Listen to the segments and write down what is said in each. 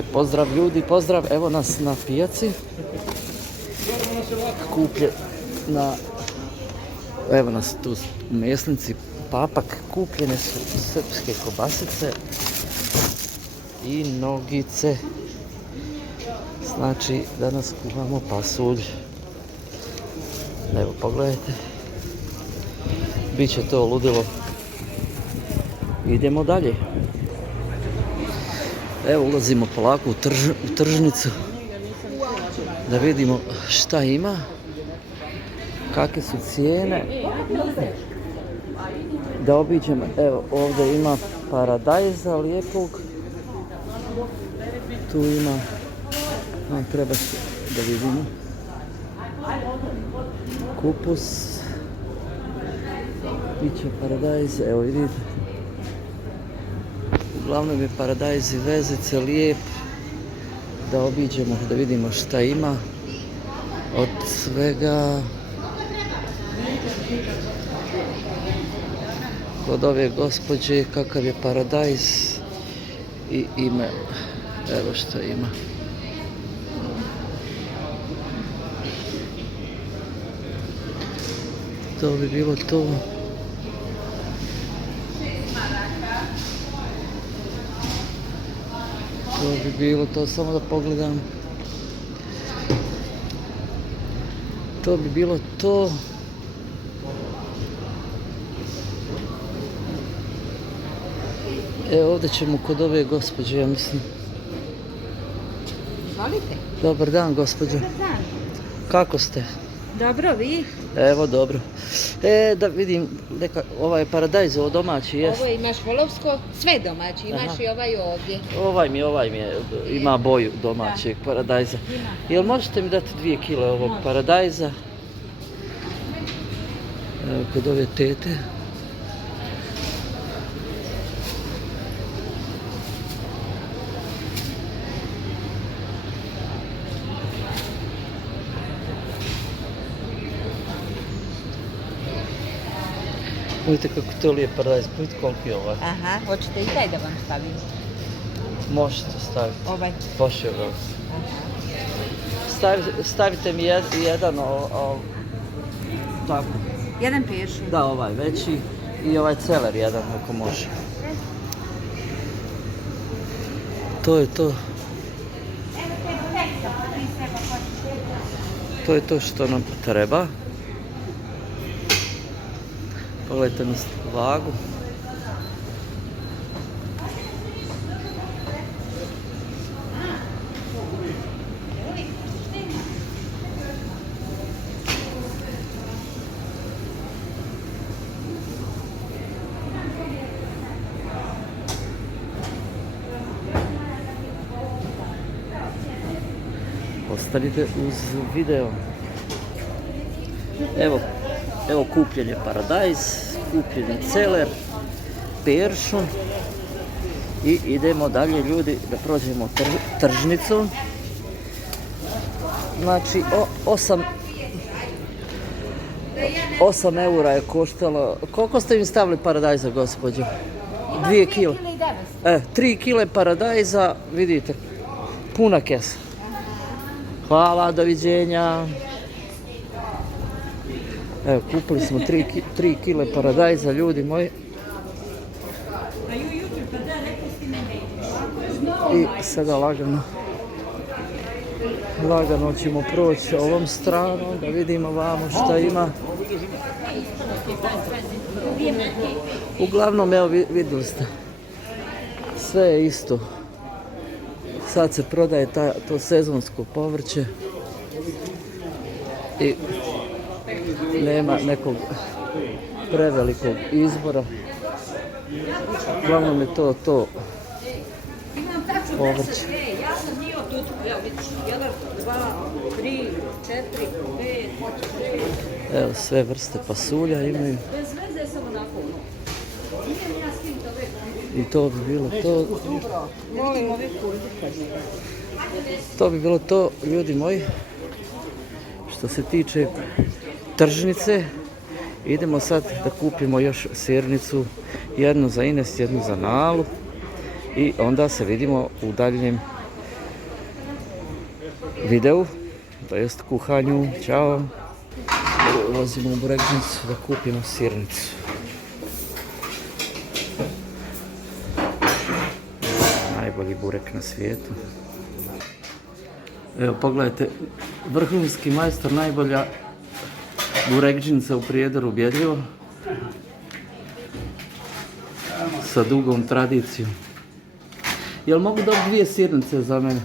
Lijep pozdrav ljudi, pozdrav, evo nas na pijaci. Evo nas tu u mesnici Papak, kupljene su srpske kobasice i nogice. Znači danas kuhamo pasulj. Evo pogledajte. Biće to ludilo. Idemo dalje. Evo ulazimo polako u tržnicu. Da vidimo šta ima. Kakve su cijene. Da obiđemo. Evo ovdje ima paradajza lijepog. Tu ima. Nam treba da vidimo. Kupus. Biće paradajz. Evo vidite. Uglavnom je paradajz i vezice lijep. Da obiđemo, da vidimo šta ima. Od svega. Kod ove gospođe kakav je paradajz i ime. Evo što ima. To bi bilo to. To bi bilo to, samo da pogledam. To bi bilo to. Evo ovdje ćemo kod ove gospođe, ja mislim. Izvolite. Dobar dan, gospođo. Dobar dan. Kako ste? Dobro, vi? Evo, dobro. Da vidim, ovaj paradajz, ovo domaći, jest? Ovo imaš volovsko, sve domaći, imaš i ovaj ovdje. Ovaj mi je, ima boju domaćeg paradajza. Jel možete mi dati 2 kile ovog paradajza? Evo, kod ove tete. Vidite kako to lijep paradajz, vidite koliko je ovaj. Aha, hoćete i taj da vam stavim? Možete staviti. Ovaj? Baš je ovo. Stavite mi jedan, tako. Jedan pješun. Da, ovaj veći i ovaj celer jedan ako može. To je to. To je to što nam treba. Pogledajte na vagu. Ostanite uz video. Evo kupljen je paradajz, kupljen je celer, peršun i idemo dalje ljudi da prođemo tržnicu. Znači 8 eura je koštalo. Koliko ste im stavili paradajza, gospođo? 2 kile. 3 kile paradajza, vidite, puna kesa. Hvala, doviđenja. Evo, kupili smo 3 kile paradajza, ljudi moji. I sada lagano ćemo proći ovom stranom, da vidimo vamo šta ima. Uglavnom, evo vidjeli ste, sve je isto. Sad se prodaje to sezonsko povrće i nema nekog prevelikog izbora. Uglavnom je to povrće. Evo sve vrste pasulja imaju. I to bi bilo to. To bi bilo to, ljudi moji. Što se tiče tržnice, idemo sad da kupimo još sirnicu, jednu za Ines, jednu za Nalu i onda se vidimo u daljnjem videu, to jest kuhanju. Ćao. Ulazimo u Burekdžinicu da kupimo sirnicu. Najbolji burek na svijetu. Evo pogledajte, vrhunski majstor, najbolja Burekdžinica u Prijedoru, Bjedljivo. Sa dugom tradicijom. Jel mogu dobiti 2 sirnice za mene?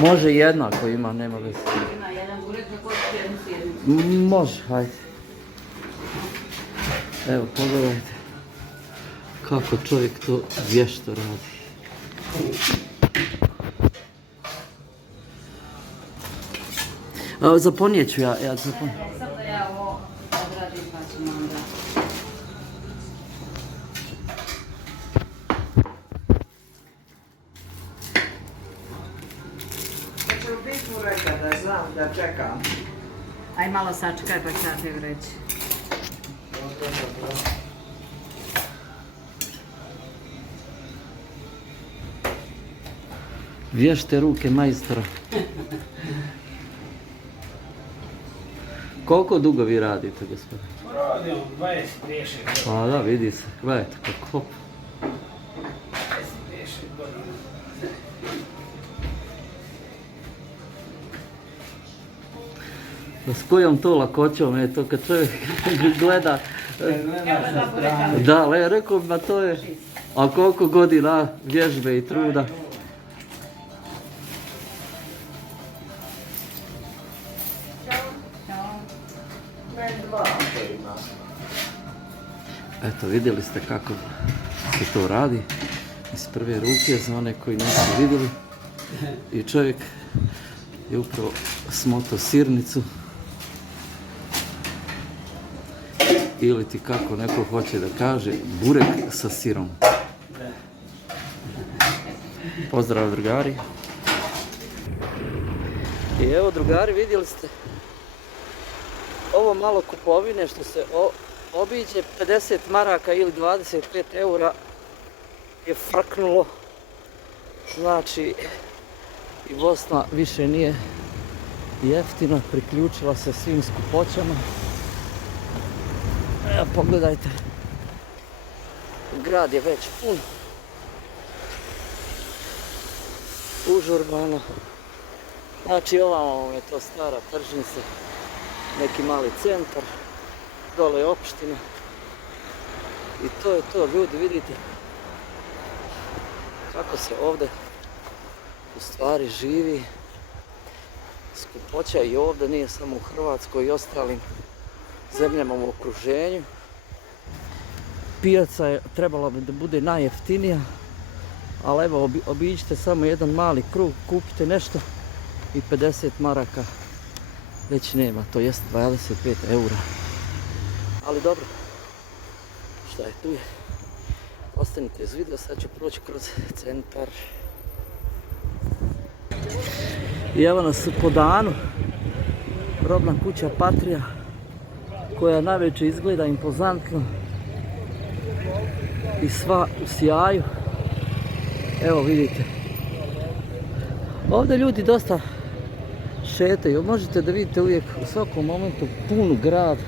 Može jedna ako ima, nema veze. Ima jedan burek za koju jednu sirnicu. Može, hajde. Evo, pogledajte kako čovjek to vješto radi. Zaponijet ću ja zaponijet. Samo da ja ovo odradim pa ćemo onda. Hoće li biti mu reka da znam da čekam? Aj malo sačekaj pa ću ja te reći. Vješte ruke majstora. Koliko dugo vi radite, gospodine? Radim 20 Pa da, vidi se. Gledajte kako. 20 godina. S kojom to lakoćom je to kad čovjek gleda. Da, rekao bi, ma to je. A koliko godina vježbe i truda. Eto, vidjeli ste kako se to radi iz prve ruke za one koji nisu vidjeli. I čovjek je upravo smotao sirnicu. Ili ti kako neko hoće da kaže, burek sa sirom. Pozdrav drugari. I evo drugari, vidjeli ste ovo malo kupovine što se obiđe 50 maraka ili 25 eura je frknulo. Znači i Bosna više nije jeftina, priključila se svim skupoćama. Evo pogledajte, grad je već pun, užurbano. Znači ovamo je to stara tržnica, neki mali centar, dole je opština. I to je to, ljudi, vidite kako se ovdje u stvari živi. Skupoća i ovdje, nije samo u Hrvatskoj i ostalim zemljama u okruženju. Pijaca je trebala bi da bude najjeftinija, ali evo obiđite samo jedan mali krug, kupite nešto i 50 maraka već nema, to jest 25 eura. Ali dobro, šta je tu je. Ostanite uz video, sad ću proći kroz centar. I evo nas po danu, robna kuća Patrija, koja navečer izgleda impozantno i sva u sjaju. Evo vidite, ovdje ljudi dosta šetaju, možete da vidite uvijek u svakom momentu pun grad,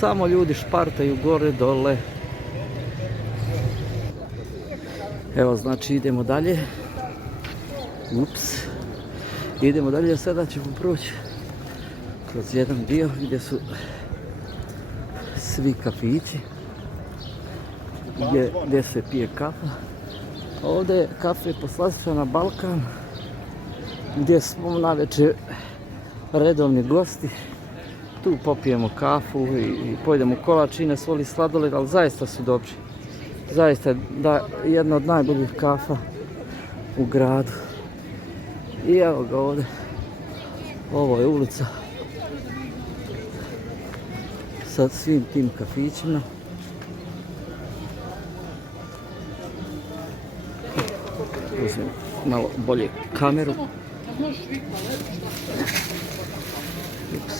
samo ljudi špartaju gore dole. Evo znači idemo dalje. Ups. Idemo dalje, sada ćemo proći kroz jedan dio gdje su svi kafići, gdje se pije kafa. Ovdje je kafe Poslastiša na Balkan, gdje smo navečer redovni gosti. Tu popijemo kafu i pojedemo kolačine, soli, sladoled, ali zaista su dobri. Zaista je jedna od najboljih kafa u gradu. I evo ga ovdje, ovo je ulica sa svim tim kafićima. Uzmem malo bolje kameru.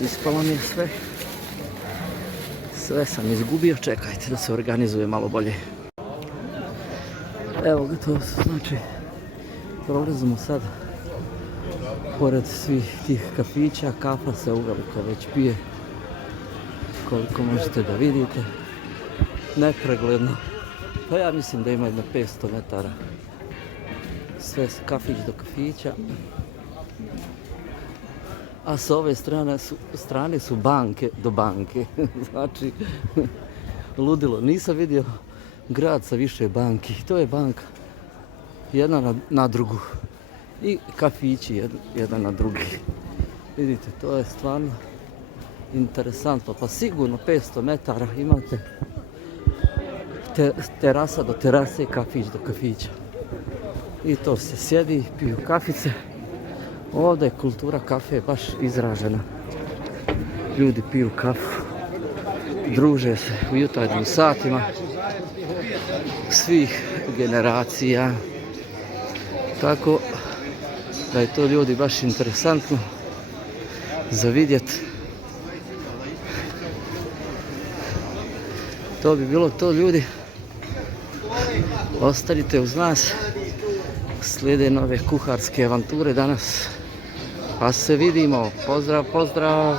Ispalo mi je sve. Sve sam izgubio, čekajte da se organizuje malo bolje. Evo ga to, znači, prolazimo sad pored svih tih kafića, kafa se uveliko već pije, koliko možete da vidite, nepregledno. Pa ja mislim da ima jedno 500 metara, sve kafić do kafića. A sa ove strane su banke do banke. Znači, ludilo. Nisam vidio grad sa više banki. To je banka. Jedna na drugu. I kafići jedan na drugi. Vidite, to je stvarno interesantno. Pa sigurno 500 metara imate terasa do terase i kafić do kafića. I to se sjedi, piju kafice. Ovdje je kultura kafe baš izražena. Ljudi piju kafu, druže se u jutarnjim satima svih generacija. Tako da je to ljudi baš interesantno za vidjeti. To bi bilo to, ljudi. Ostanite uz nas. Slijede nove kuharske avanture danas. Pa se vidimo. Pozdrav, pozdrav.